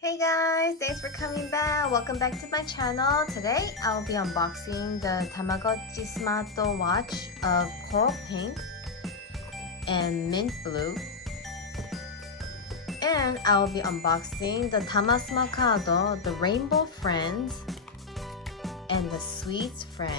Hey guys, thanks for coming back. Welcome back to my channel. Today I'll be unboxing the Tamagotchi Smart Watch of coral pink and mint blue. And I'll be unboxing the TamaSma Card, the rainbow friends and the sweets friends.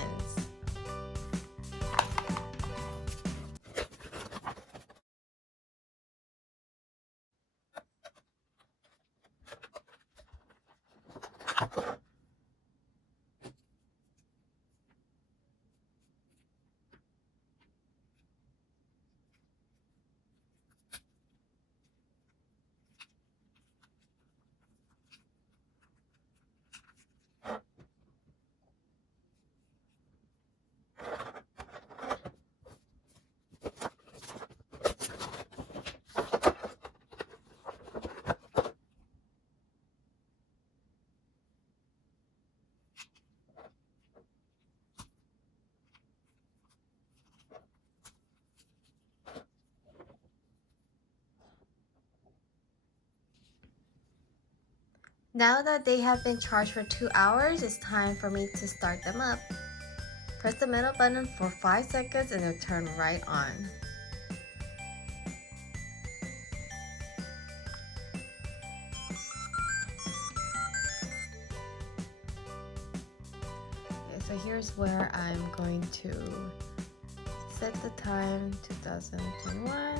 Now that they have been charged for 2 hours, it's time for me to start them up. Press the middle button for 5 seconds and it'll turn right on. Okay, so here's where I'm going to set the time, 2021.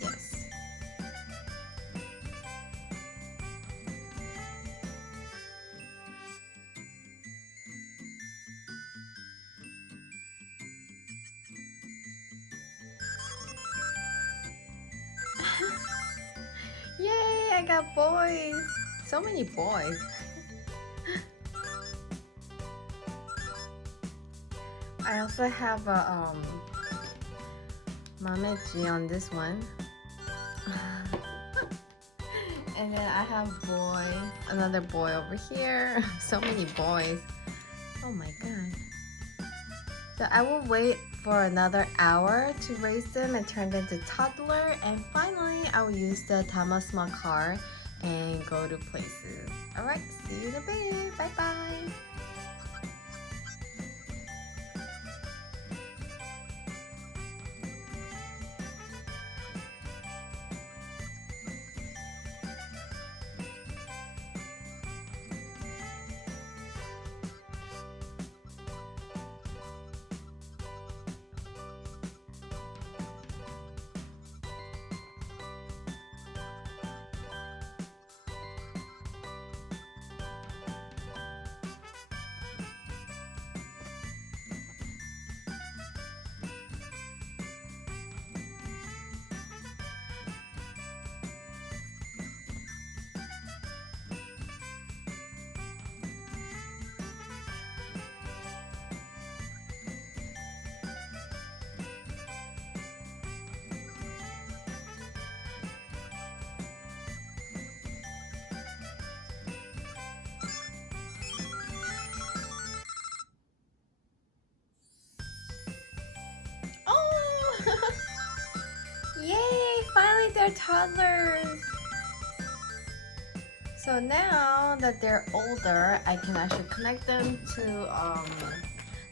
Yes. Yay, I got boys. So many boys. I also have a Mamechi on this one. And then I have another boy over here. So many boys. Oh my god. So I will wait for another hour to raise them and turn them to toddler. And finally, I will use the TamaSma Card and go to places. Alright, see you in a bit. Bye bye. Yay! Finally, they're toddlers! So now that they're older, I can actually connect them to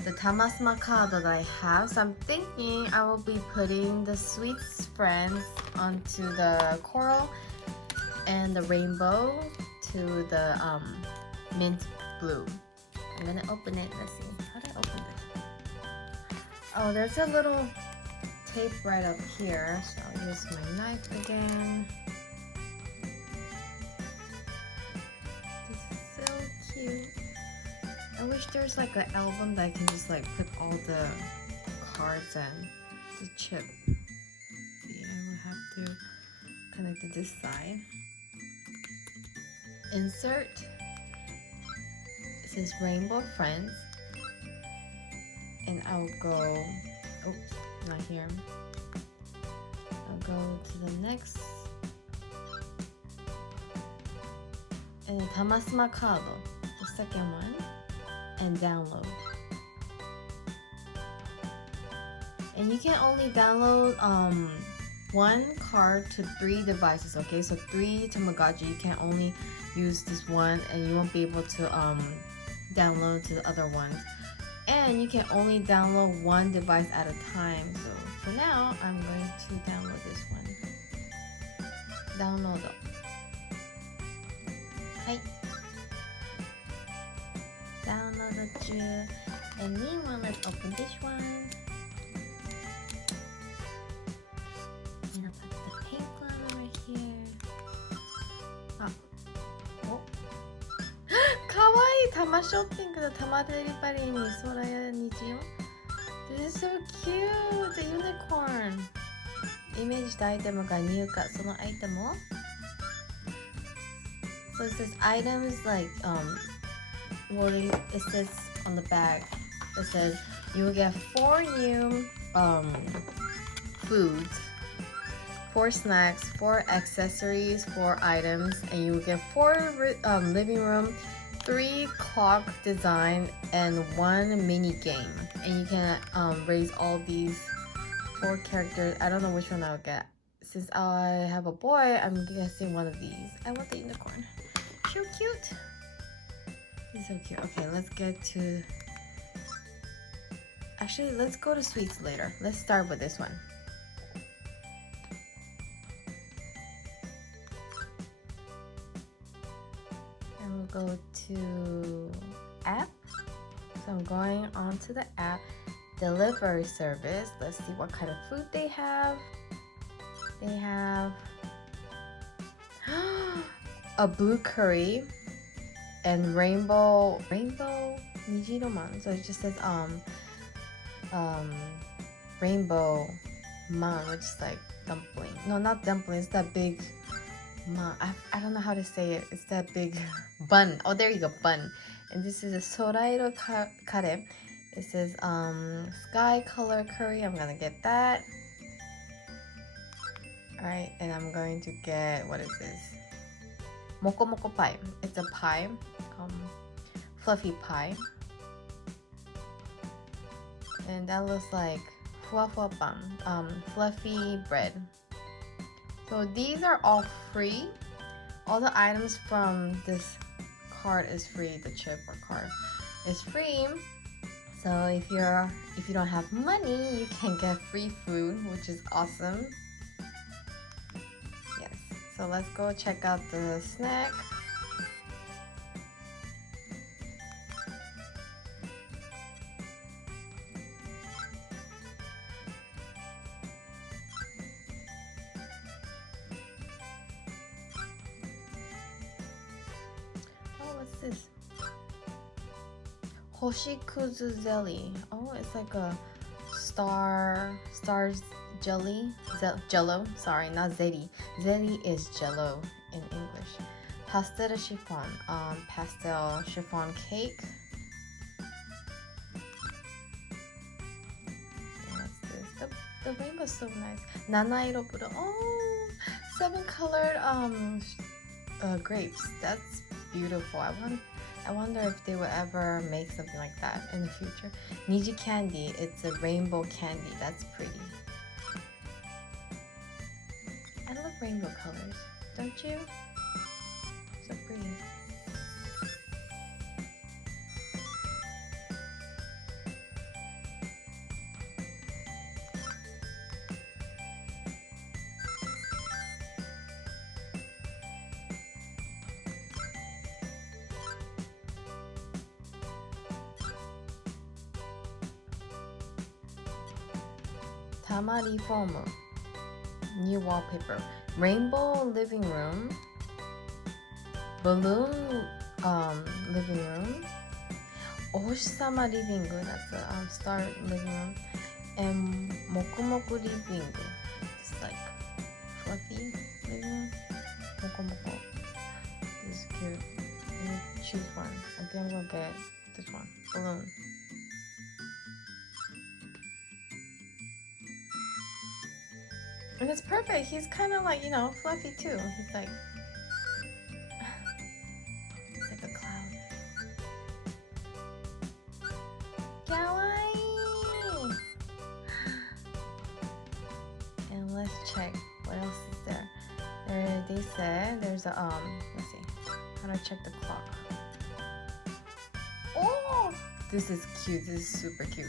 the TamaSma Card that I have. So I'm thinking I will be putting the sweets friends onto the coral and the rainbow to the mint blue. I'm gonna open it. Let's see. How do I open this? Oh, there's a little tape right up here, so I'll use my knife again. This is so cute. I wish there's like an album that I can just like put all the cards and the chip. See, I will have to connect to this side. Insert. It says Rainbow Friends. And I'll go, oops, not here. I'll go to the next and TamaSma Card, the second one, and download. And you can only download one card to 3 devices, okay? So 3 Tamagotchi, you can only use this one and you won't be able to download to the other ones. And you can only download 1 device at a time. So for now, I'm going to download this one. Download. Hi. Download you. And meanwhile, let's open this one. And I'll put the pink one over here. Oh. かわいいタマショッピングのタマデリバリーに空や虹よ。This is so cute! The unicorn! イメージしたアイテムが入荷。そのアイテムを So it says items like well it says on the bag it says you will get 4 new foods, 4 snacks, 4 accessories, 4 items, and you will get 4 living room, 3 clock design, and 1 mini game. And you can raise all these 4 characters. I don't know which one I'll get. Since I have a boy, I'm guessing one of these. I want the unicorn. So cute. It's so cute. Okay, let's get to... Actually, let's go to sweets later. Let's start with this one. And we'll go to app. So I'm going on to the app. Delivery service. Let's see what kind of food they have. They have a blue curry and rainbow nijiroman. So it just says rainbow man, which is like dumpling. No, not dumpling. It's that big man. I don't know how to say it. It's that big bun. Oh, there you go, bun. And this is a sorairo kare. It says sky color curry. I'm gonna get that. Alright, and I'm going to get, what is this? Moko moko pie. It's a pie, fluffy pie. And that looks like fua fua pan, fluffy bread. So these are all free. All the items from this card is free. The chip or card is free. So if you don't have money, you can get free food, which is awesome. Yes. So let's go check out the snack. Oh, what's this? Hoshikuzu jelly. Oh, it's like a stars jelly. Jello. Sorry, not zeri. Zeri is jello in English. Pastel chiffon. Pastel chiffon cake. What's this? The rainbow's so nice. Nanairo puro. Oh, 7 colored grapes. That's beautiful. I wonder if they will ever make something like that in the future. Niji candy, it's a rainbow candy. That's pretty. I love rainbow colors, don't you? So pretty. Tama reform. New wallpaper. Rainbow living room. Balloon living room. Ohoshi-sama living. That's a star living room. And moku living. It's like fluffy living room. Moku. This is cute. Let me choose one. I think I'm gonna get this one. Balloon. And it's perfect. He's kind of like, fluffy too. He's like... they said there's a let's see, how do I check the clock? Oh, this is cute. This is super cute.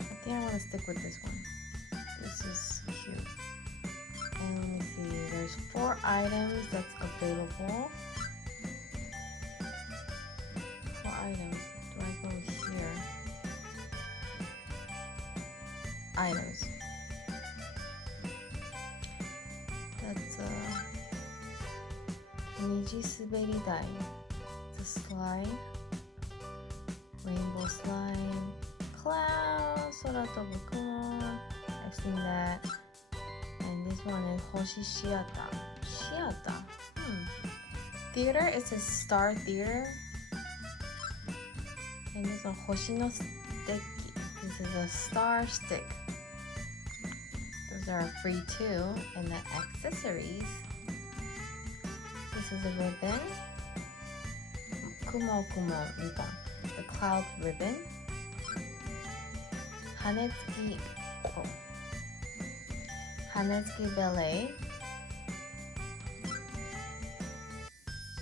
I think I want to stick with this one. This is cute. And let me see, there's 4 items that's available. 4 items. Do I go here? Items. That's a Niji Suberi Dai. It's a slide. Rainbow slide. Cloud. Soratobu Kumon. I've seen that. And this one is Hoshi Shiata. Shiata. Theater. It says Star Theater. And this one Hoshi no Stick. This is a star stick. Those are free too. And the accessories. This is a ribbon. Kumo Kumo ribbon. The cloud ribbon. Hanetsuki. Oh. Hanetsuki ballet.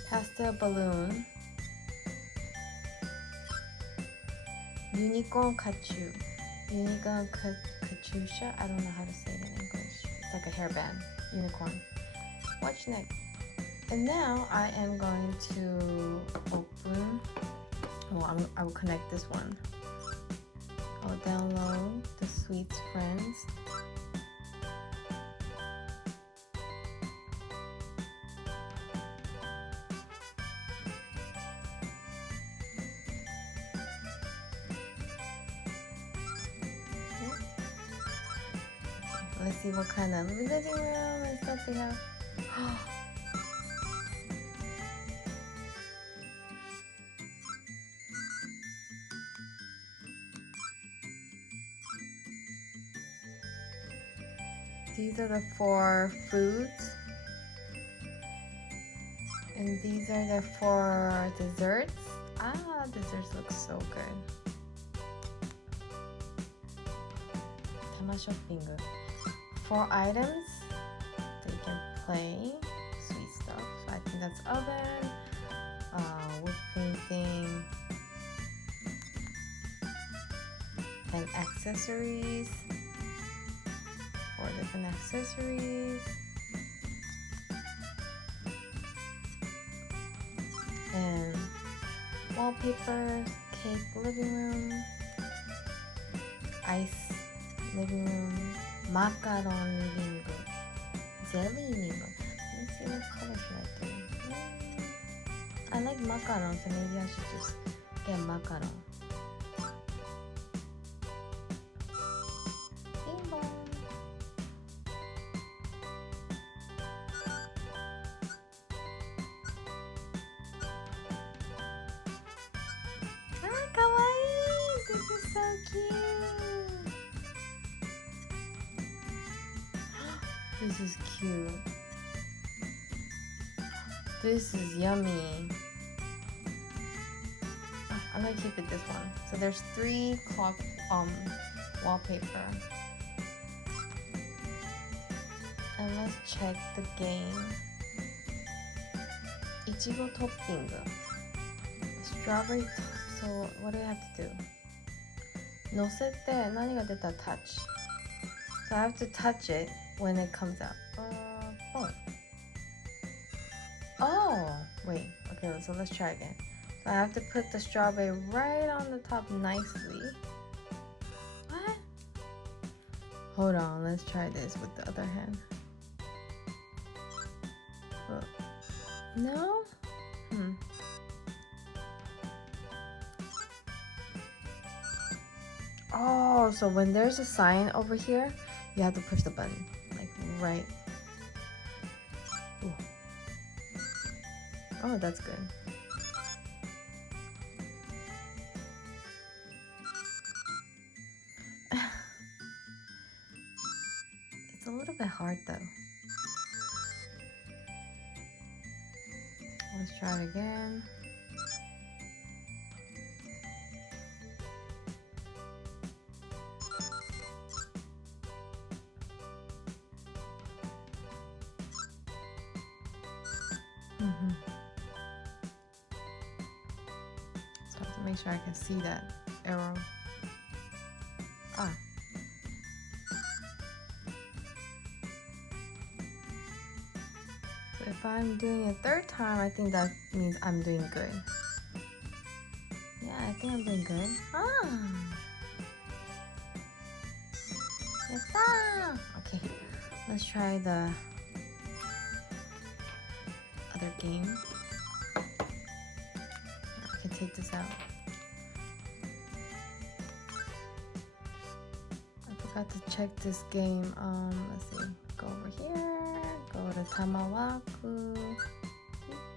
Pastel balloon. Unicorn kachu. Unicorn katusha. I don't know how to say it in English. It's like a hairband. Unicorn. What's next? And now I am going to open. Oh, I will connect this one. I'll download the Sweets Friends. Let's see what kind of living room and stuff they have. These are the 4 foods. And these are the 4 desserts. Ah, desserts look so good. Tama shopping. 4 items that you can play. Sweet stuff. So I think that's oven, wood painting, and accessories. 4 different accessories. And wallpapers, cake living room, ice living room, macaron living room, jelly living room. Let's see what color should I do. I like macaron, so maybe I should just get macaron. Bing bong. Ah, kawaii! This is so cute. This is cute. This is yummy. I'm gonna keep it this one. So there's 3 clock wallpaper. And let's check the game. Ichigo topping. Strawberry. So what do I have to do? 乗せて何が出たら touch. So I have to touch it when it comes out. Oh, wait. Okay, so let's try again. So I have to put the strawberry right on the top nicely. What? Hold on, let's try this with the other hand. Oh. No? Oh, so when there's a sign over here, you have to push the button, like right. Ooh. Oh, that's good. It's a little bit hard though. Let's try it again. Mm-hmm. So I have to make sure I can see that arrow. Ah. So if I'm doing it third time, I think that means I'm doing good. Yeah, I think I'm doing good. Ah. Yatta! Okay, let's try the other game. I can take this out. I forgot to check this game. Let's see. Go over here. Go to Tamawaku.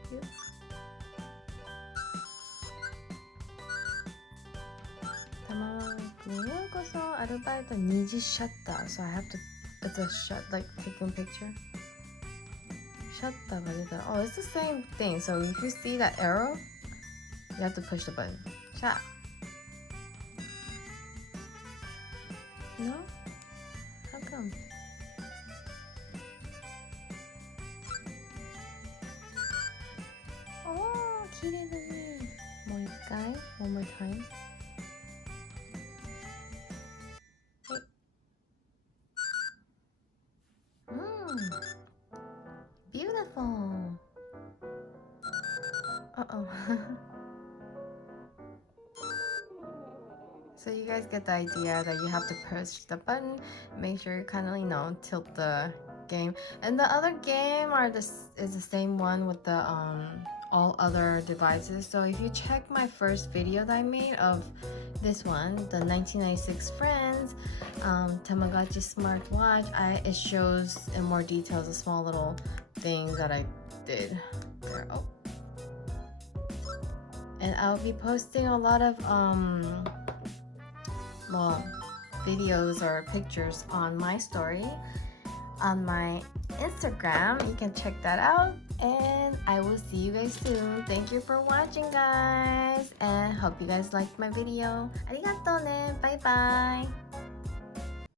Cute. Tamawaku. ようこそアルバイト2時シャッター. So I have to. It's a shot like taking a picture. Shutter が出たら Oh, it's the same thing. So if you see that arrow, you have to push the button. Shot. No? How come? Oh, 綺麗だね。もう一回 One more time. Beautiful. Uh-oh. So you guys get the idea that you have to push the button. Make sure you kind of, tilt the game. And the other game is the same one with the all other devices. So if you check my first video that I made of this one, the 1996 Friends, Tamagotchi Smart Watch, it shows in more details the small little things that I did there. Oh. And I'll be posting a lot of videos or pictures on my story on my Instagram. You can check that out, and I will see you guys soon. Thank you for watching, guys, and hope you guys liked my video. ありがとうね。バイバイ。